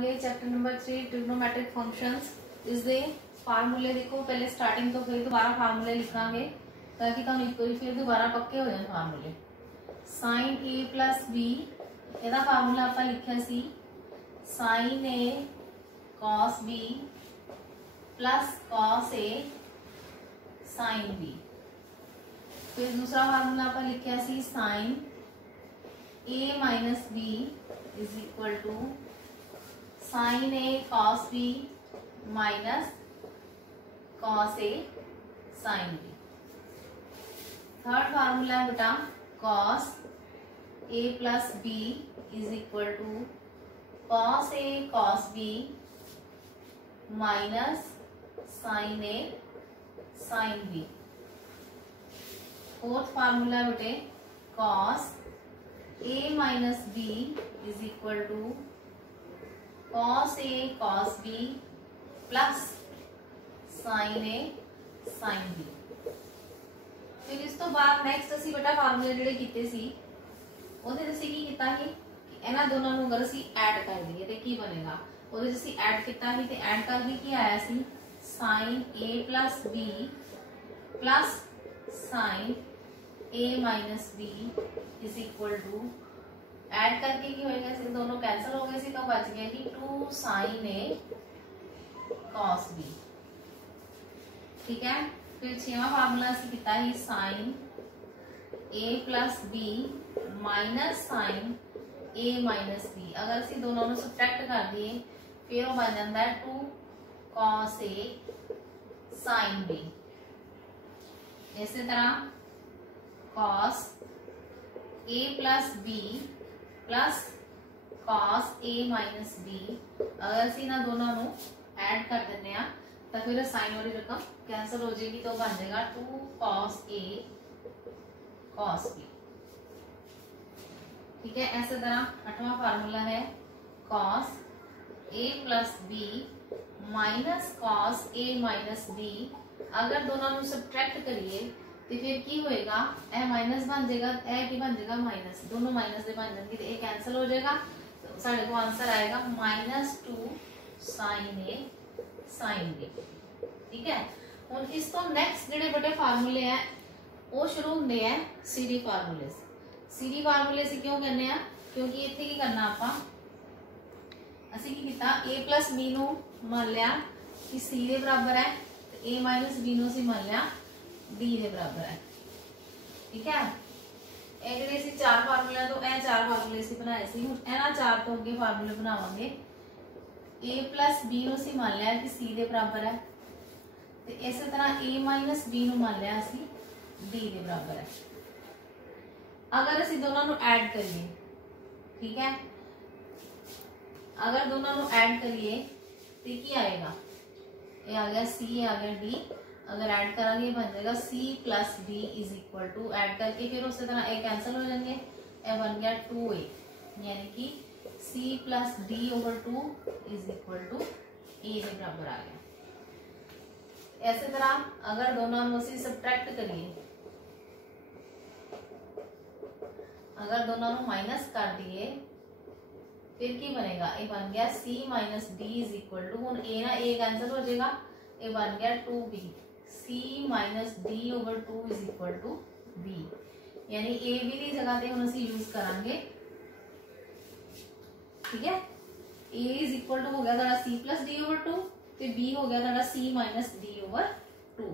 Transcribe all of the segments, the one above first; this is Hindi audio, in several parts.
चैप्टर नंबर 3 ट्रिग्नोमेट्रिक फंक्शंस इसके फार्मूले देखो पहले स्टार्टिंग तो फिर दोबारा फार्मूले लिखांगे ताकि तुम एक बार फिर दोबारा पक्के हो जाए फार्मूले। साइन ए प्लस बी ਇਹਦਾ फार्मूला ਆਪਾਂ लिखा सी sine A cos b plus cos a sin b। फिर दूसरा फार्मूला अपन लिखा सी sine a minus b is equal to sine A cos B minus cos A sine B. Third formula है बेटा cos A plus B is equal to cos A cos B minus sine A sine B. Fourth formula बेटे cos A minus B is equal to cos a cos b plus sin a sin b। फिर इस तो बाद नेक्स्ट ਅਸੀਂ बेटा फार्मूले ਜਿਹੜੇ ਕੀਤੇ ਸੀ ਉਹਦੇ ਵਿੱਚ ਅਸੀਂ ਕੀ ਕੀਤਾ ਸੀ ਇਹਨਾਂ ਦੋਨਾਂ ਨੂੰ ਅਗਰ ਅਸੀਂ ਐਡ ਕਰ ਦਈਏ ਤੇ ਕੀ ਬਣੇਗਾ। ਉਹਦੇ ਵਿੱਚ ਅਸੀਂ ਐਡ ਕੀਤਾ ਸੀ ਤੇ ਐਡ ਕਰਕੇ ਕੀ ਆਇਆ ਸੀ sin a b plus sin a b is equal to add करके की होएगा सिर्फ दोनों कैंसिल हो गए सी तो बच गया कि 2 sin a cos b। ठीक है। फिर छेवां फार्मूला ਅਸੀਂ ਕੀਤਾ ही sin a plus b minus sin a minus b। अगर ਅਸੀਂ दोनों ਨੂੰ सबट्रैक्ट कर दिए फिर वो बन जाता है 2 cos a sin b। इसी तरह cos a plus b plus cos a minus b अगर ਅਸੀਂ ना दोनों ਨੂੰ ऐड कर देने हैं तो फिर साइन वाली रकम कैंसिल हो जाएगी तो बन जाएगा 2 cos a cos b। ठीक है। ऐसे तरह आठवां फार्मूला है cos a plus b minus cos a minus b। अगर दोनों ਨੂੰ सबट्रैक्ट करिए तो फिर की होएगा ए माइनस बन जाएगा ए की बन जाएगा माइनस दोनों माइनस दे बन जाएंगे तो ए कैंसिल हो जाएगा तो साढ़े को आंसर आएगा -2 sin a sin b। ठीक है। हुन इस तो नेक्स्ट जेडे बड़े फार्मूले हैं वो शुरू होंगे हैं सीरी फार्मूले से। सीरी फार्मूले से क्यों करने हैं क्योंकि इत्थे की करना आपां ਅਸੀਂ ਕੀ ਕੀਤਾ a plus b ਨੂੰ ਮੰਨ ਲਿਆ कि c ਦੇ बराबर है तो a minus b ਨੂੰ ਅਸੀਂ ਮੰਨ ਲਿਆ d ਦੇ बराबर है। ठीक है। ਇਹ ਜਿਹੜੇ ਅਸੀਂ ਚਾਰ ਫਾਰਮੂਲੇ ਤੋਂ ਇਹ ਚਾਰ ਫਾਰਮੂਲੇ ਅਸੀਂ ਬਣਾਏ ਸੀ ਹੁਣ ਇਹਨਾਂ ਚਾਰ ਤੋਂ ਅੱਗੇ ਫਾਰਮੂਲੇ ਬਣਾਵਾਂਗੇ। a b ਨੂੰ ਅਸੀਂ ਮੰਨ ਲਿਆ ਕਿ c ਦੇ ਬਰਾਬਰ ਹੈ ਤੇ ਇਸੇ ਤਰ੍ਹਾਂ a b ਨੂੰ ਮੰਨ ਲਿਆ ਅਸੀਂ d ਦੇ ਬਰਾਬਰ ਹੈ। अगर ਅਸੀਂ ਦੋਨਾਂ ਨੂੰ ऐड करिए ठीक है अगर दोनों ਨੂੰ ऐड करिए तो ਕੀ आएगा ये आ गया c आ गया d अगर ऐड करेंगे बन जाएगा c plus d is equal to add करके फिर उसी तरह a कैंसिल हो जाएंगे ए बन गया 2a यानी कि c plus d over 2 is equal to a के बराबर आ गया। ऐसे तरह अगर दोनों में से सबट्रैक्ट करिए अगर दोनों में माइनस कर दिए फिर की बनेगा ये बन गया c minus d is equal to हुन a ना a कैंसिल हो जाएगा ये बन गया 2b c minus d over 2 is equal to b यानी a b की जगह पे हम ਅਸੀਂ यूज करांगे। ठीक है। a इज इक्वल टू हो गया ਤੁਹਾਡਾ c प्लस d ओवर 2 ਤੇ b हो गया ਤੁਹਾਡਾ c माइनस d ओवर 2।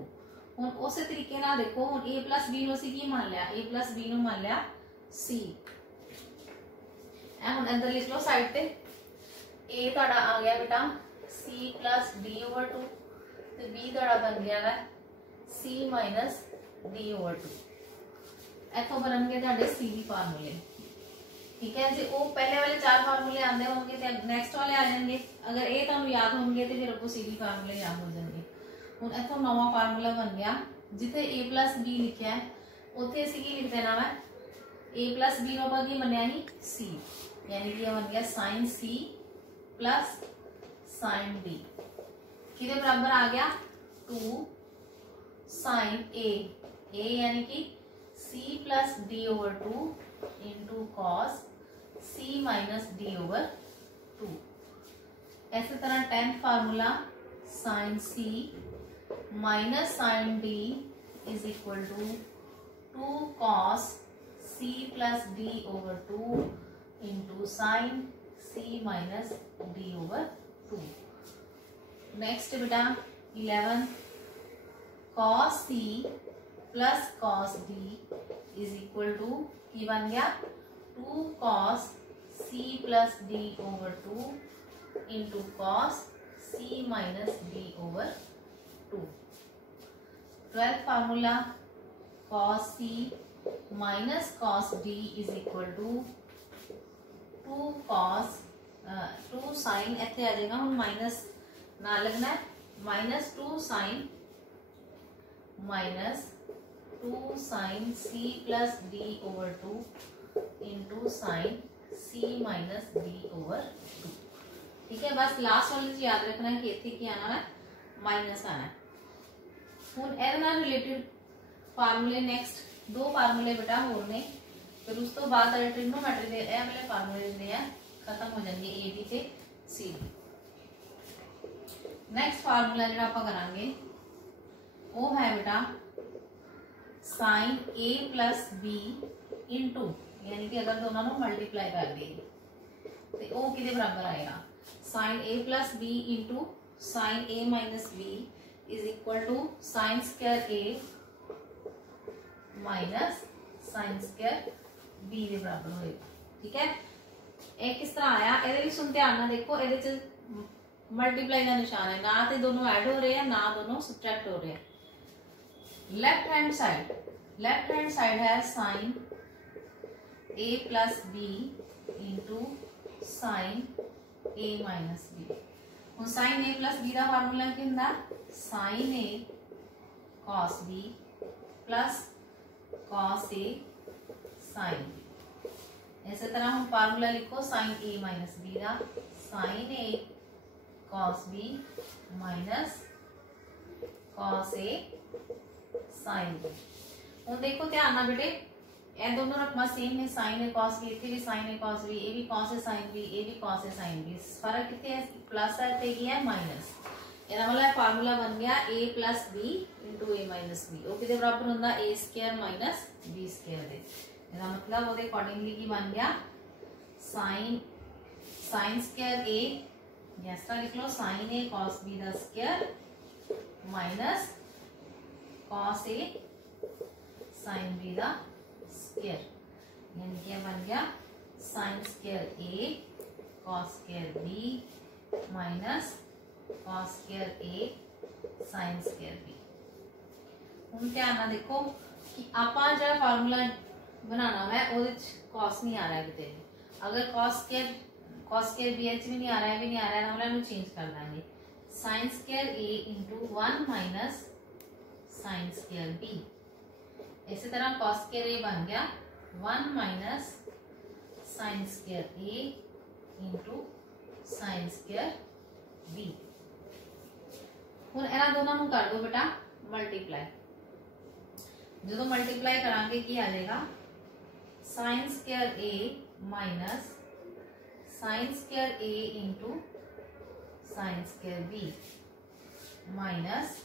ਹੁਣ ਉਸੇ ਤਰੀਕੇ ਨਾਲ ਦੇਖੋ ਹੁਣ a प्लस b ਨੂੰ ਅਸੀਂ ਕੀ ਮੰਨ ਲਿਆ a प्लस b ਨੂੰ ਮੰਨ ਲਿਆ c। ਇਹ ਹੁਣ ਅੰਦਰ ਲਿਖ ਲਓ ਸਾਈਡ ਤੇ a ਤੁਹਾਡਾ ਆ ਗਿਆ ਬੇਟਾ c प्लस d ओवर 2 ਤੇ b ਤੁਹਾਡਾ ਬਣ ਗਿਆ ਹੈ c माइनस d ओवर 2। इथों बननगे ਤੁਹਾਡੇ c ਦੀ फार्मूले। ठीक है जी वो पहले वाले चार फार्मूले आंदे होंगे ते नेक्स्ट वाले आ जाएंगे अगर ये ਤੁਹਾਨੂੰ याद होंगे तो फिर आपको c ਦੀ फार्मूले याद हो जाएंगे। ਹੁਣ इथों नवा फार्मूला बन गया जिथे a plus b लिखा है ਉੱਥੇ ਅਸੀਂ ਕੀ ਲਿਖ ਦੇਣਾ है a plus b ਨੂੰ ਆਪਾਂ ਕੀ ਮੰਨਿਆ ਹੀ c यानी कि ये बन गया sin c plus sin d किधे बराबर आ गया 2 sin a यानी कि c plus d over 2 into cos c minus D over 2। इस तरह 10th formula sine C minus sine D is equal to 2 cos c plus D over 2 into sine C minus D over 2। Next बेटा 11 cos c plus cos d is equal to की बन गया 2 cos c plus D over 2 into cos c minus D over 2। 12th formula cos c minus cos d is equal to 2 cos 2 sine इतने आ जाएगा हम माइनस ना लगना है minus 2 sine C plus D over 2 into sine C minus D over 2। ठीक है, बस लास्ट वाले चीज याद रखना है कि इतने की आना है माइनस आना है। हुण ਇਹਦੇ ਨਾਲ रिलेटेड फार्मूले नेक्स्ट 2 फार्मूले बेटा होर ने, फिर उस तो बाद ट्रिग्नोमेट्री के ਇਹ वाले फार्मूले जिहड़े आ खत्म हो जाएंगे ए बी ते सी डी। नेक्स्ट फार्मूला जो आप करांगे वो है बेटा sign A plus B into, यानी कि अगर दोनों को मल्टीप्लाई कर दिए तो वो किदे बराबर आएगा sine A plus B into sine A minus B is equal to sine square A minus sine square B के बराबर होएगा। ठीक है, एक किस तरह आया ये सुन ध्यान ना देखो, ये मल्टीप्लाई का निशान है, ना तो दोनों ऐड हो रहे हैं ना दोनों सब्ट्रैक्ट हो रहे हैं। लेफ्ट हैंड साइड है sign A plus B into sine A minus B. हम साइन ए प्लस बी का फार्मूला की होंगे sign A cos B plus cos A sine B. इसी तरह हम फार्मूला लिखो साइन ए माइनस बी का sign A cos B minus cos A sine B. हम देखो ध्यान ना बेटे ये दोनों रकम सेम है, साइन ए कॉस बी, इतने भी साइन ए कॉस बी, ये भी कॉस ए साइन बी, ये भी कॉस ए साइन बी। फर्क कितने है, प्लस है ते है माइनस। ये मतलब फार्मूला बन गया ए प्लस बी इंटू ए माइनस बी, वो कितने बराबर होंगे ए स्क्वायर माइनस बी स्क्वायर दे। इसका मतलब वो अकॉर्डिंगली की बन गया साइन स्क्वायर ए, ऐसा लिख लो sine A cos B the square minus cos A sine B the square, यानी क्या बन गया sine square A cos square B minus cos square A sine square B. हम ध्यान ना देखो कि आप जो फार्मूला बनाना है वो कॉस नहीं आ रहा है कितने भी, अगर कॉस स्क्वायर बी एच भी नहीं आ रहा है, भी नहीं आ रहा है, तो हम चेंज कर देंगे sine square A into 1 minus sine square B. इसी तरह कॉस स्क्वायर ए बन गया 1 minus sine square A into sine square B. हुण इन्हां दोनों नूं कर दो बेटा मल्टीप्लाई, जो मल्टीप्लाई करांगे की आ जाएगा sine square A minus sine square A into sine square B minus,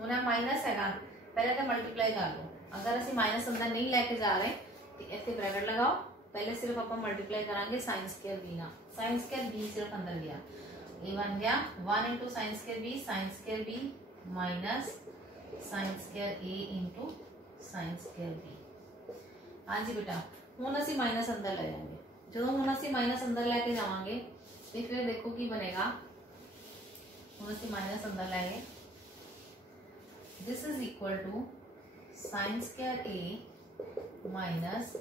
होना माइनस है पहले तो मल्टीप्लाई कर दो, अगर असं माइनस अंदर नहीं लेके जा रहे तो इतने ब्रैकेट लगाओ, पहले सिर्फ आप मल्टीप्लाई करांगे साइन स्क्वायर बी ना, साइन स्क्वायर बी सिर्फ अंदर गया, ये बन गया 1 into sine square B minus sine square A into sine square B. हाँ जी बेटा हूँ असी माइनस अंदर ले जाएंगे, जो हूँ असी माइनस अंदर लैके जावांगे तो फिर देखो की बनेगा, हूँ असी माइनस अंदर लाएंगे, this is equal to sine square A minus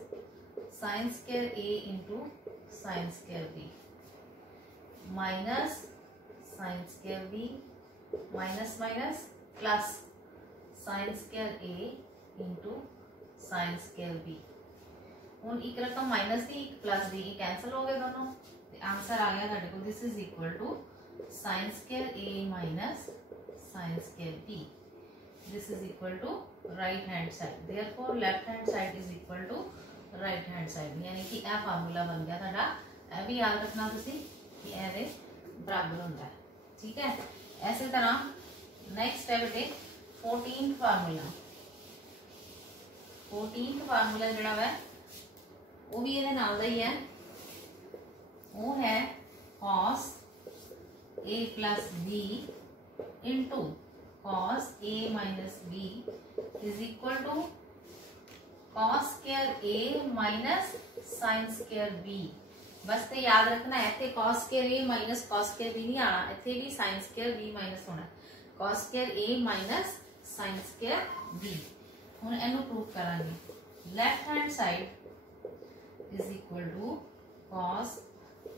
sine square A into sine square B minus sine square B minus minus plus sine square A into sine square B. हूँ एक रकम माइनस दी एक प्लस दी कैंसल हो गए दोनों, आंसर आ गया साढ़े को this is equal to sine square A minus sine square B, this is equal to right hand side, therefore left hand side is equal to right hand side, यानी कि यह फार्मूला बन गया साडा। यह भी याद रखना तुसी कि बराबर होता है। ठीक है, ऐसे तरह नेक्स्ट है बेटे 14th फार्मूला। 14th फार्मूला जिहड़ा है वो भी ये नाल दा ही है, वो है cos a plus b into cos a minus b is equal to cos square a minus sin square b। बस तो याद रखना है, इतने cos square a minus cos square b नहीं आना, इतने भी sin स्क्वायर b माइनस होना, cos square a minus sin square b। हुण इहनूं प्रूव करांगे। Left hand side is equal to cos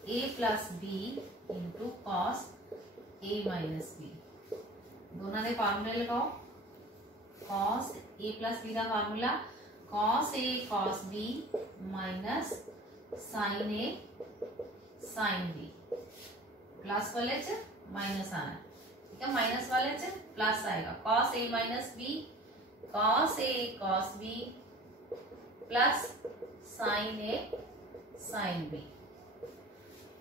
a plus b into cos a minus b। दोनों के फार्मूले लगाओ। cos a प्लस b का formula cos a cos b minus sin a sin b। Plus वाले च माइनस आना, ठीक है, माइनस वाले च प्लस आएगा। cos a minus b cos a cos b plus sin a sin b।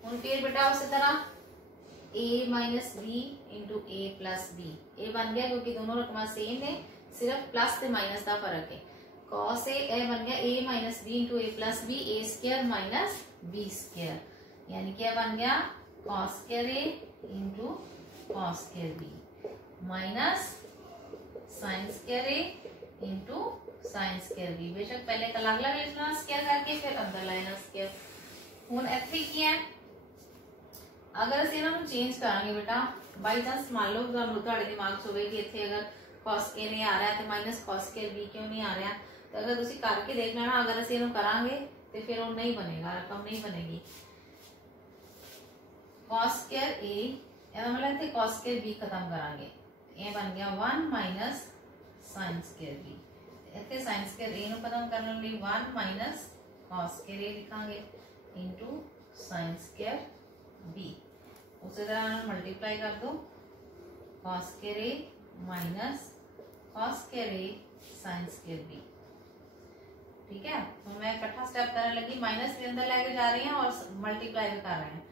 हूँ फिर बेटा उसी तरह a minus B into A plus B, A बन गया क्योंकि दोनों रकम सेम है, सिर्फ प्लस से माइनस का फर्क है। cos ए बन गया a minus B into A plus B, A square minus B square, यानी क्या बन गया cos square A into cos square B minus sin square A into sin square B. बेशक पहले अलग अलग लिखना स्क्वायर करके, फिर अंदर लाना स्क्वायर। हुण इत्थे की है, अगर असं इन्हों चेंज करांगे बेटा, बाई चांस मान लो तुहाडे दिमाग च होवे कि इत्थे अगर cos स्क्वायर ए आ रहा है तो माइनस cos स्क्वायर बी क्यों नहीं आ रहा, तो अगर तुसीं करके देख लेना, अगर असं इन्हों करांगे तो फिर वो नहीं बनेगा, रकम नहीं बनेगी। cos स्क्वायर ए ਇਹਦਾ मतलब इत्थे cos स्क्वायर b खत्म करांगे, ये बन गया 1 माइनस sin स्क्वायर b। इत्थे sin स्क्वायर a ਨੂੰ खत्म करने लिए 1 माइनस cos स्क्वायर a लिखांगे इंटू sin स्क्वायर b। उसी तरह मल्टीप्लाई कर दो, cos square a minus cos square a sin square b। ठीक है, तो मैं इकट्ठा स्टेप करने लगी, माइनस के अंदर लेके जा रही हैं और मल्टीप्लाई भी कर रहे हैं।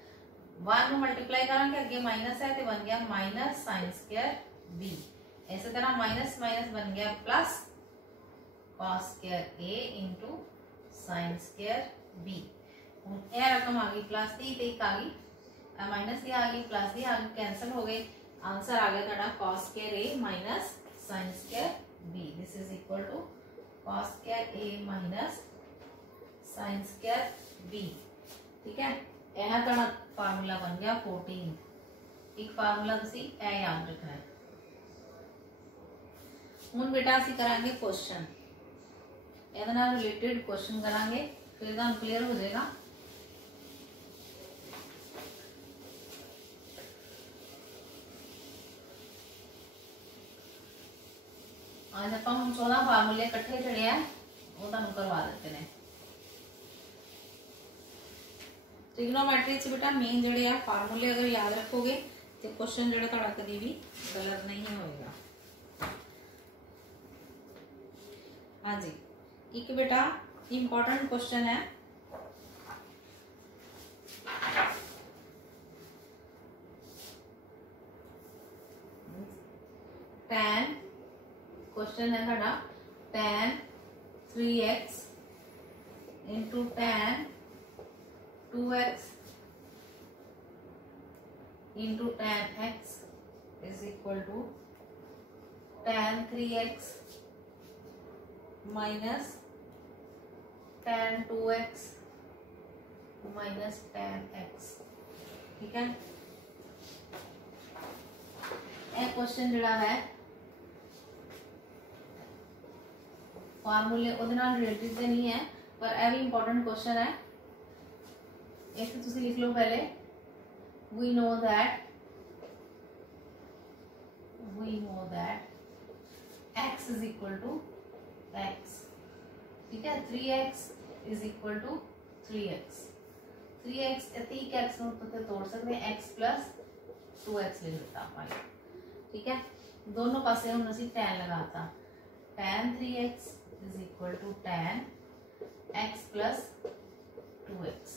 1 में मल्टीप्लाई करेंगे, आगे माइनस है तो बन गया माइनस sin स्क्वायर b। इसी तरह माइनस माइनस बन गया plus cos square a into sin square b। यह रकम आ गई प्लस की, एक आ गई माइनस की, आ गई प्लस की, आ गई, कैंसिल हो गए। आंसर आ गया ਤੁਹਾਡਾ cos square a minus sin square b। This is equal to cos square a minus sin square b। ठीक है, यह ਤੁਹਾਡਾ फार्मूला बन गया 14। एक फार्मूला तुसी ए याद रखना है। हुण बेटा ਅਸੀਂ करांगे क्वेश्चन, ਇਹਦੇ ਨਾਲ रिलेटेड क्वेश्चन करांगे, फिर ਤੁਹਾਨੂੰ क्लियर हो जाएगा। आज आप हम 14 फार्मूले इकट्ठे जड़े हैं वो तुहानू करवा देते हैं। ट्रिग्नोमेट्री च बेटा मेन जड़े आ फार्मूले अगर याद रखोगे तो क्वेश्चन जड़ा तुहाडा कभी भी गलत नहीं होएगा। हाँ जी, एक बेटा इंपॉर्टेंट क्वेश्चन है, tan क्वेश्चन है ਤੁਹਾਡਾ tan 3x into tan 2x into tan x is equal to tan 3x minus tan 2x minus tan x। ठीक है, यह क्वेश्चन जड़ा है फार्मूले रिलेटेड तो नहीं है, पर यह भी इंपॉर्टेंट क्वेश्चन है। इसे तुसी लिख लो पहले, we know that x is equal to x। ठीक है, 3x is equal to 3x। 3x एक x तो तोड़ सकते हैं, x प्लस 2x ले लेता हमारे। ठीक है, दोनों पासे हम असी tan लगाता, tan 3x is equal to tan x plus 2x।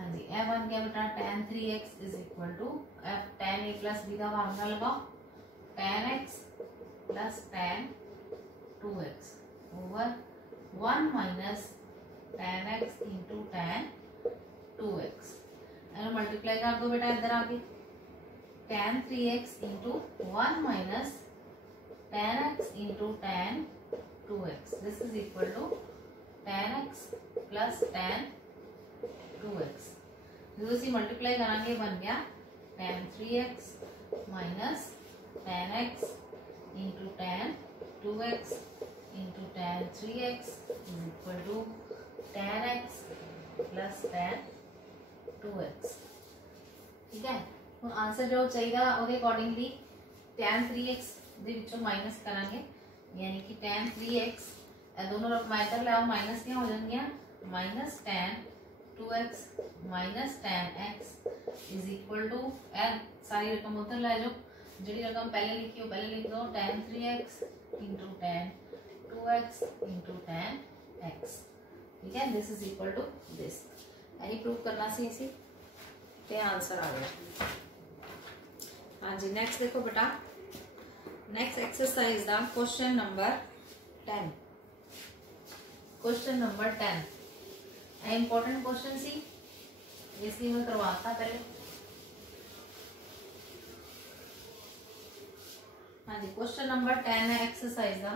हाँ जी, ए बन गया बेटा tan 3x is equal to tan a plus B का फार्मूला लगाओ, tan x plus tan 2x over 1 minus tan x into tan 2x। Multiply कर दो बेटा इधर आगे, tan 3x into 1 minus tan x into tan 2x, this is equal to tan x plus tan 2x। जो सी मल्टीप्लाई करांगे बन गया tan 3x minus tan x into tan 2x into tan 3x is equal to tan x plus tan 2x। ठीक है, ਹੁਣ आंसर जो चाहिए ਉਹਦੇ ਅਕੋਰਡਿੰਗਲੀ tan 3x ਦੇ ਵਿੱਚੋਂ ਮਾਈਨਸ ਕਰਾਂਗੇ, यानी कि tan 3x ਇਹ ਦੋਨੋਂ ਰਕਮਾਂ ਇੱਧਰ ਲੈ ਆਓ, ਮਾਈਨਸ ਕਿਆ ਹੋ ਜਾਣਗੀਆਂ, minus tan 2x minus tan x is equal to सारी रकम उधर ले जाओ, जी रकम पहले लिखी हो पहले लिख दो, tan 3x into tan 2x into tan x। ठीक है, this is equal to this. यही प्रूव करना सी इसी ते आंसर आ गया। हाँ जी, नेक्स्ट देखो बेटा, नेक्स्ट एक्सरसाइज दा question number 10। Question number 10 important question सी, इसलिए मैं करवाता पहले। हाँ जी, क्वेश्चन नंबर 10 है एक्सरसाइज का,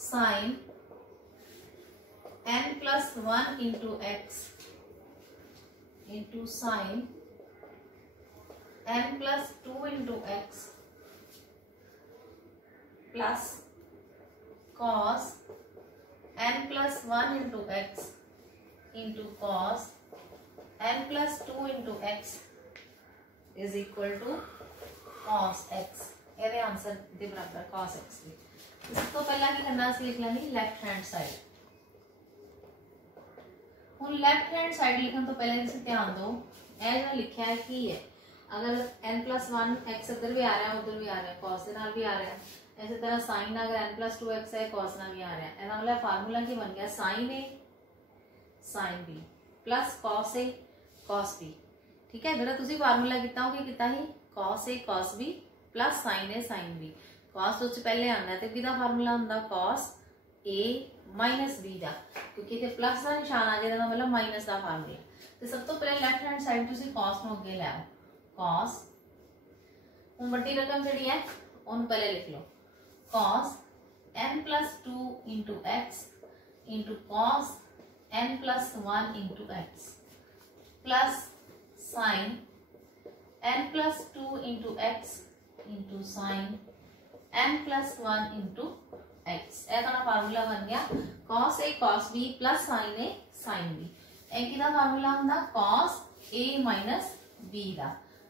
sine n plus 1 into X into sine n plus 2 into X plus cos n plus 1 into X into cos n plus 2 into X is equal to cos X. ये आंसर के बराबर कॉस एक्स की। इस तो पहला की करना सी लिख लेनी लेफ्ट हैंड साइड। हुन लेफ्ट हैंड साइड लिखने तो पहले इसे ध्यान दो, यह जो लिखा है की है, अगर n प्लस 1 एक्स इधर भी आ रहा है उधर भी आ रहा है, कॉस के नाल भी आ रहा है, इसी तरह साइन अगर n प्लस 2 एक्स है कॉस नाल भी आ रहा है। इसका मतलब फार्मूला की बन गया sign A sine B plus cos A cos B. ठीक है, जो तुम फार्मूला किया हो किया ही cos A cos B plus sine A sine B. Cos उस पहले आना है तो कि फार्मूला होंगे कॉस ए माइनस बी का, क्योंकि इतने प्लस का निशान आ जाए मतलब माइनस का फार्मूला। तो सब तो पहले लेफ्ट हैंड साइड तुम कॉस में अगे लै आओ, कॉस हूँ वड्डी रकम जी है उन्होंने पहले लिख लो, cos n plus 2 into X into cos n plus 1 into X plus sine n plus 2 into X into sine n plus 1 into X. यह फार्मूला बन गया cos A cos B plus sine A sine B. एक फार्मूला होंगे कॉस ए माइनस बी का,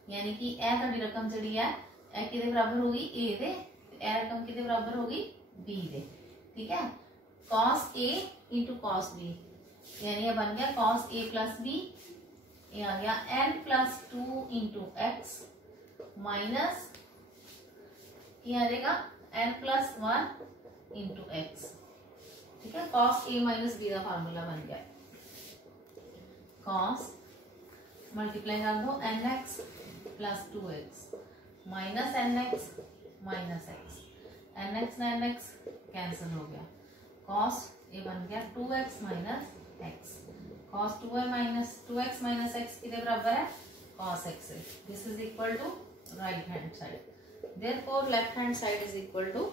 यानी कि यह रकम जी है यह कि बराबर होगी ए दे, यह रकम कि बराबर होगी बी दे। ठीक है, कॉस ए इंटू कॉस बी, यानी यह बन गया कॉस ए प्लस बी, यह आ गया n plus 2 into x minus यह आ जाएगा n प्लस 1 इंटू एक्स। ठीक है, कॉस ए माइनस बी का फार्मूला बन गया, कॉस मल्टीप्लाई कर दो n x plus 2x minus n x minus x, n x ना एन एक्स कैंसिल हो गया, कॉस ये बन गया 2x minus x, cos 2x minus x कितने बराबर है cos x. This is equal to right hand side, therefore left hand side is equal to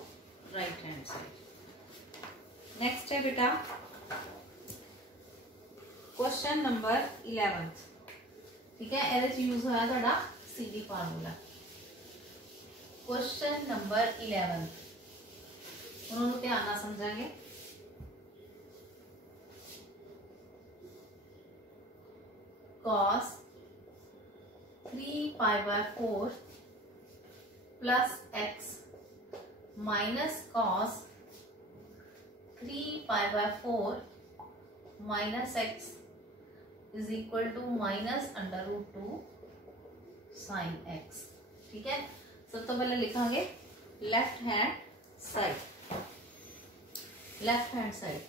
right hand side. Next है बेटा क्वेश्चन नंबर 11। ठीक है, ये यूज होया थोड़ा सीधी फार्मूला। क्वेश्चन नंबर 11 उन्होंने ध्यान ना समझांगे। Cos 3π/4 plus X minus cos 3π/4 minus X is equal to minus √2 sine x. ठीक है, सब तो पहले लिखांगे left hand side, left hand side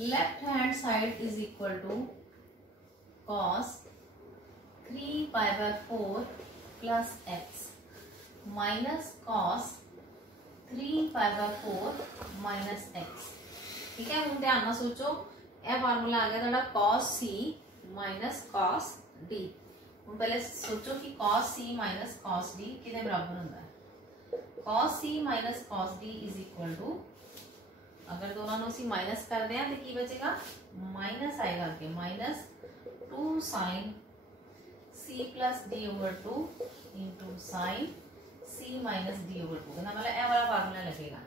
left hand side is equal to cos 3π/4 plus X minus cos 3π/4 minus X. ठीक है, हम ध्यान ना सोचो, यह फार्मूला आ गया थोड़ा cos c minus cos d. हम पहले सोचो कि cos c minus cos d कितने बराबर होता है। Cos c minus cos d is equal to, अगर दोनों सी माइनस कर दें तो की बचेगा, माइनस आएगा के minus 2 sine C plus D over 2 into sine C minus D over 2। मतलब यह वाला फार्मूला लगेगा।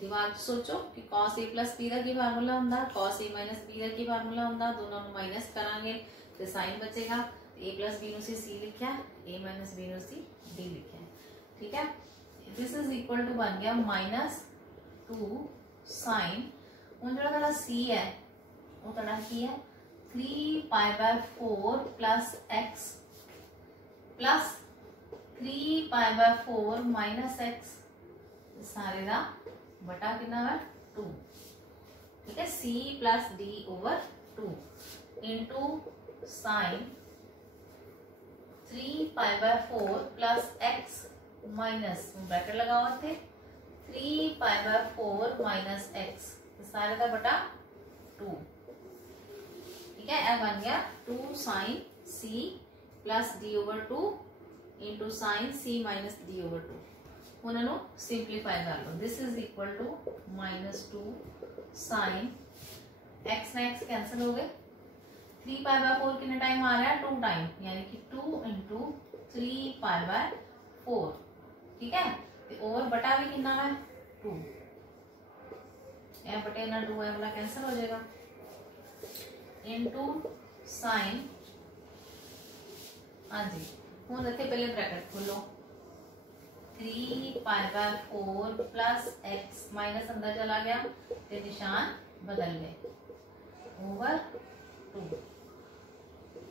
दिमाग सोचो कि कॉस ए प्लस बी का की फार्मूला होंगे, कॉस ए माइनस बी का की फार्मूला होंगे, दोनों माइनस करांगे तो साइन बचेगा। ए प्लस बी सी सी लिखा, ए माइनस बी सी डी लिखा। ठीक है, दिस इज इक्वल टू बन गया माइनस 2 साइन, हूँ जो सी है वो की है 3π/4 plus X plus 3π/4 minus X, सारे का बटा कितना है 2। ठीक है, C plus D over 2 into sine 3π/4 plus X minus bracket लगा हुआ थे 3π/4 माइनस एक्स, सारे का बटा 2। ठीक है, यह बन गया 2 sine C plus D over 2 into sine C minus D over 2। उन्होंने सिंप्लीफाई कर लो। This is equal to -2 sine X ना एक्स कैंसिल हो गए, 3π/4 कितने टाइम आ रहा है 2 टाइम, यानी कि 2 इंटू 3π/4। ठीक है, ओवर बटा भी कितना है 2, यह बटे ना 2 है वाला कैंसिल हो जाएगा, इंटू साइन, हाँ जी हूँ इतने पहले ब्रैकेट खोलो 3π/4 प्लस एक्स माइनस अंदर चला गया तो निशान बदल गए ओवर 2,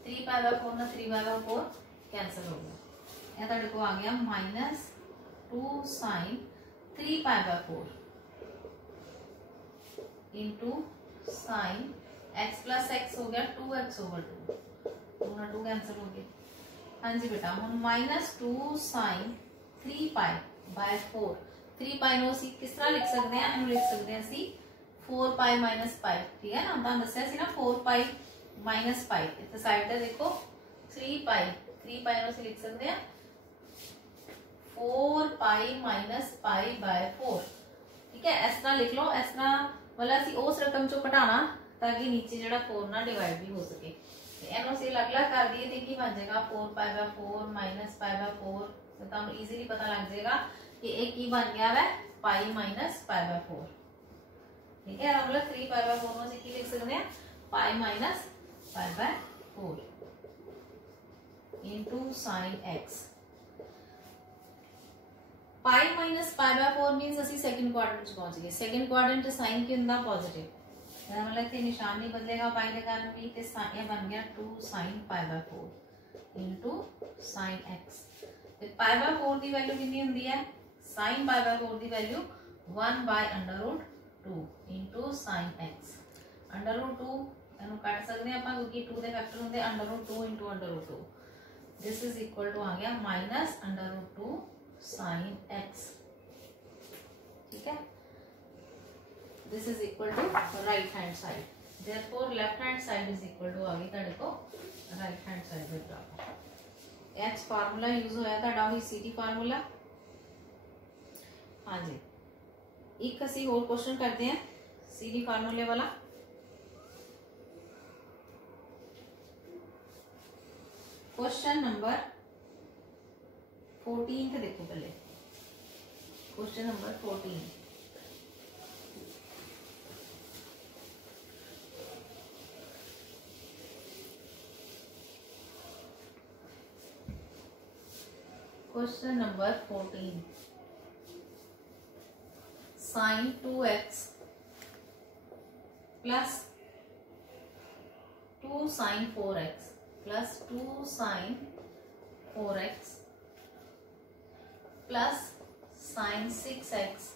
3π/4 ना 3π/4 कैंसिल हो गया। यह तेरे को आ गया -2 sine 3π/4 into sine X plus X हो गया 2x ओवर 2, 2 कैंसिल हो गए। हाँ जी बेटा, हम -2 साइन 3π/4, 3π नो सी किस तरह लिख सकते हैं, हम लिख सकते हैं सी 4π माइनस पाई। ठीक है ना, हम दसिया सी ना 4π माइनस पाई, इतने साइड पे देखो 3π नो सी लिख सकते हैं 4π माइनस π/4। ठीक है, इस तरह लिख लो, इस तरह मतलब असं उस रकम चो घटाना ताकि नीचे जो 4 ना डिवाइड भी हो सके। एनो से अलग अलग कर दिए तो की बन जाएगा 4π/4 माइनस π/4, तो इजीली पता लग जाएगा कि एक की बन गया है पाई माइनस π/4। ठीक है, मतलब 3π/4 से की लिख सकते हैं pi minus π/4 into sine x. Pi minus π/4 means असं सेकंड क्वाड्रेंट पहुंच गए। सेकंड क्वाड्रेंट साइन की होंगे पॉजिटिव, मतलब कि निशान नहीं बदलेगा पाई के कारण भी, ये बन गया 2 साइन π/4 इंटू साइन एक्स। π/4 की वैल्यू कितनी होंगी है, साइन π/4 की value 1/√2 into sine x. √2 cut सकते हैं क्योंकि 2 के फैक्टर होंगे √2 into √2। This is equal to आ गया -√2 साइन एक्स। ठीक है, this is equal to right hand side, therefore left hand side is equal to आ गई तेरे को राइट हैंड साइड के बराबर। एक्स फार्मूला यूज होया ਤੁਹਾਡਾ ਉਹੀ सीटी फार्मूला। हाँ जी, एक असी और क्वेश्चन करते हैं सीटी फार्मूले वाला। क्वेश्चन नंबर 14 देखो पहले, question number 14। Question number 14, sine 2x plus 2 sine 4x plus 2 sine 4x plus sine 6x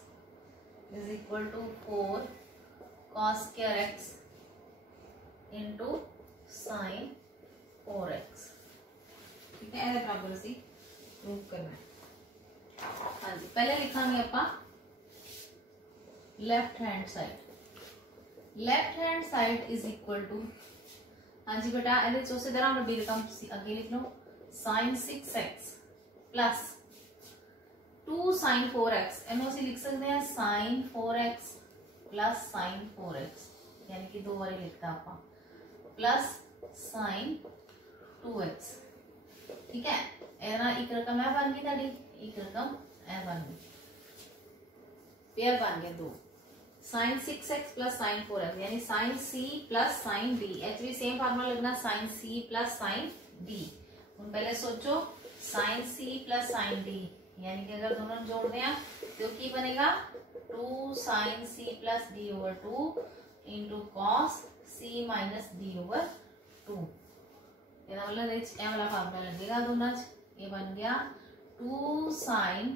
is equal to 4 cos square x into sine 4x। ठीक है, ये बराबर असी प्रूव करना है। हाँ जी, पहले लिखांगे आपां left hand side. Left hand side is equal to, हाँ जी बेटा ये उसी तरह वड्डी रकम अगे लिख लो, sign 6x plus 2 sine 4x। इनू असीं लिख सकते हैं sign 4x plus sine 4x, यानी कि दो बारी लिखता आपां, प्लस साइन 2x। ठीक है, एक रकम है बन गई ताड़ी, एक रकम है बन गई, पेयर बन गया दो, sign 6x plus sine 4x, यानी sine c plus sine d। एच भी सेम फार्मूला लगना, sine c plus sine d। हम पहले सोचो sine c plus sine d, यानी कि अगर दोनों जोड़ते हैं तो की बनेगा 2 sine c plus d over 2 into cos c minus d over 2। ਇਹਦਾ मतलब ਇਹ वाला फार्मूला लगेगा दोनों। ये बन गया 2 sine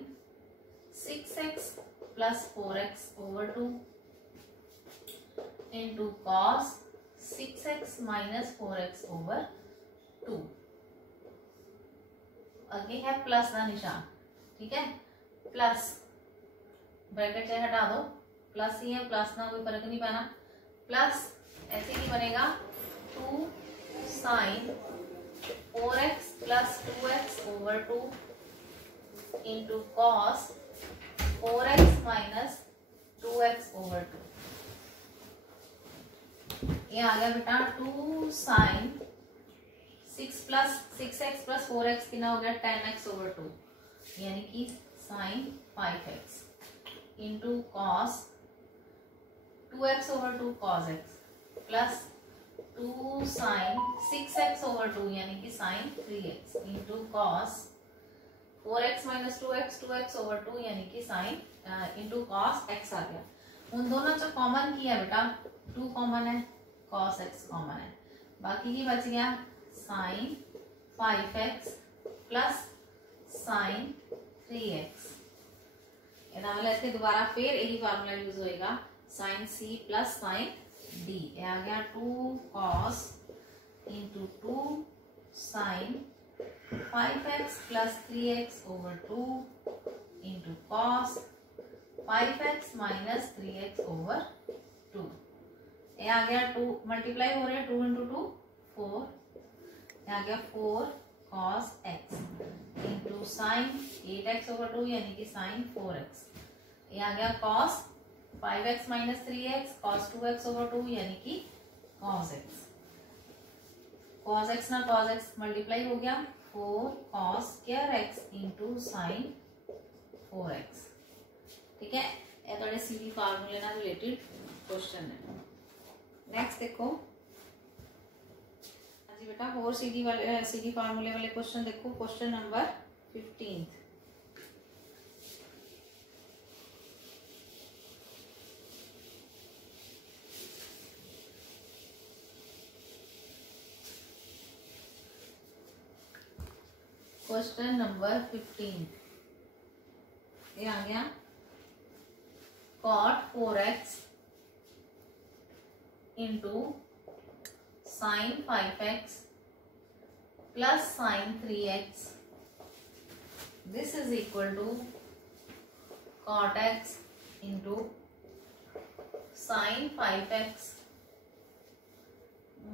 6x plus 4x over 2 into cos 6x minus 4x over 2। आगे है प्लस का निशान, ठीक है, प्लस ब्रैकेट चाहे हटा दो, प्लस ही है, प्लस ना कोई फर्क नहीं पैना, प्लस ऐसे ही बनेगा 2 sine 4x plus 2x over 2 into cos 4x minus 2x over 2। ये आ गया बेटा 2 साइन 6x प्लस 4x कितना हो गया 10x ओवर 2, यानी कि sine 5x into cos 2x over 2 cos x plus 2 sine 6x over 2 यानी कि sine 3x into cos 4x minus 2x over 2 यानी कि साइन इंटू कॉस x आ गया। उन दोनों जो कॉमन किया बेटा 2 कॉमन है, कॉस x कॉमन है, बाकी की बच गया sine 5x plus sine 3x। मतलब इसके दोबारा फिर यही फार्मूला यूज होएगा, sine c plus sine d। ये आ गया 2 cos into 2 sine 5x plus 3x over 2 into cos 5x minus 3x over 2। ये आ गया 2 मल्टीप्लाई हो रहे हैं, 2 इंटू 2 4, ये आ गया 4 cos x into sign 8x over 2 यानी कि साइन 4x। ये आ गया cos 5x minus 3x cos 2x over 2 यानी कि cos x। cos x ना cos x मल्टीप्लाई हो गया, 4 cos square x into sine 4x। ठीक है, ये थोड़े सीधी फार्मूले ना रिलेटेड क्वेश्चन है। नेक्स्ट देखो, हाँ जी बेटा और सीधी फार्मूले वाले क्वेश्चन देखो, क्वेश्चन नंबर 15। क्वेश्चन नंबर 15 ये आ गया cot 4x into sine 5x plus sine 3x, this is equal to cot x into sine 5x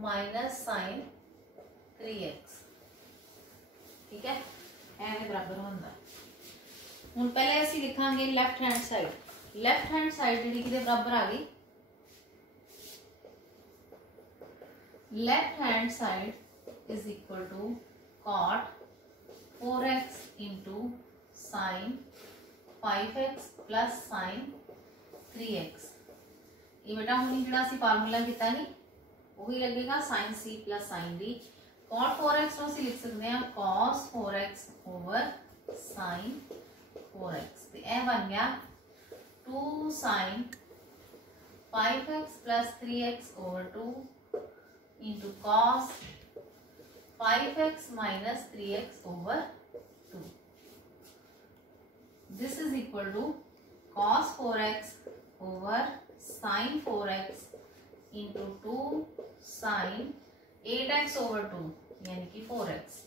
minus sine 3x। ठीक है, एवं बराबर होंदा। हुण पहले असीं लिखांगे left hand side. Left hand side जिहड़ी किहदे बराबर आ गई, left hand side is equal to cot 4x into sine 5x plus sine 3x। ये बेटा हुण जिहड़ा असीं फार्मूला कीता नहीं वही लगेगा, sine c plus sine d। cot 4x ਨੂੰ ਅਸੀਂ ਲਿਖ ਸਕਦੇ ਹਾਂ cos 4x over sin 4x, ਤੇ ਇਹ ਬਣ ਗਿਆ 2 sin 5x plus 3x over 2 into cos 5x minus 3x over 2. This is equal to cos 4x over sin 4x into 2 sine 8x over 2 यानी कि 4x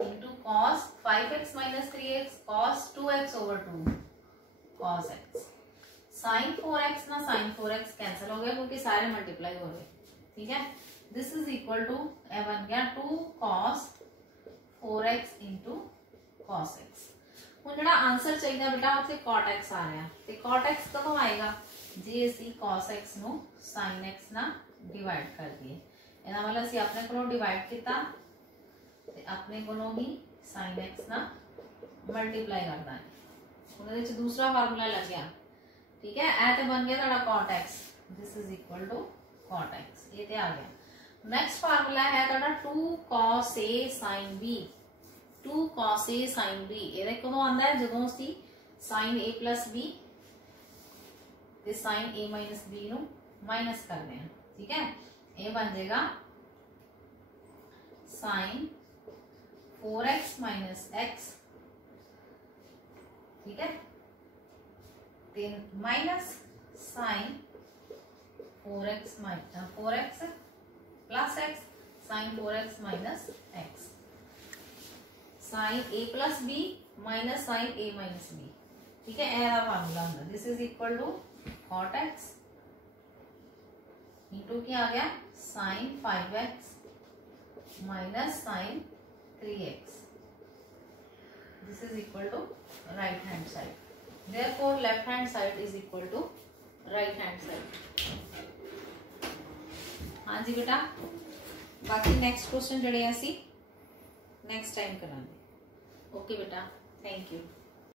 into cos 5x minus 3x cos 2x over 2 cos x sine 4x ना साइन 4x कैंसिल हो गया क्योंकि सारे मल्टीप्लाई हो गए, ठीक है। दिस इज इक्वल टू बन गया 2 cos 4x into cos x। ਹੁਣ ਜਿਹੜਾ ਆਨਸਰ ਚਾਹੀਦਾ ਬੇਟਾ ਉੱਥੇ cot x ਆ ਰਿਹਾ ਤੇ cot x ਕਦੋਂ ਆਏਗਾ ਜੇ ਅਸੀਂ cos x ਨੂੰ sin x ਨਾਲ ਡਿਵਾਈਡ ਕਰ ਦਈਏ। ਇਹਦਾ ਮਤਲਬ ਅਸੀਂ ਆਪਣੇ ਕੋਲੋਂ ਡਿਵਾਈਡ ਕੀਤਾ ਤੇ ਆਪਣੇ ਕੋਲੋਂ ਹੀ sin x ਨਾਲ ਮਲਟੀਪਲਾਈ ਕਰਨਾ ਹੈ। ਉਹਦੇ ਵਿੱਚ ਦੂਸਰਾ ਫਾਰਮੂਲਾ ਲੱਗ ਗਿਆ, ठीक है। ए तो बन गया थोड़ा cot x, this is equal to cot x, ये तो आ गया। नेक्स्ट फार्मूला है थोड़ा 2 cos a sin b, 2 cos a sin b ये कदों आंदा है जदों असी sin a plus b ते sin a minus b नु माइनस करने हैं, ठीक है। ये बन जाएगा sin 4x minus x, ठीक है, minus sine 4x plus x sine 4x minus x sine a plus b minus sine a minus b, ठीक है। ऐसा फार्मूला होगा। This is equal to cot x into क्या आ गया sine 5x minus sine 3x, this is equal to right hand side. Therefore, left hand side is equal to right hand side। हाँ जी बेटा, बाकी नेक्स्ट क्वेश्चन जड़े असी नेक्स्ट टाइम करांगे। ओके बेटा, थैंक यू।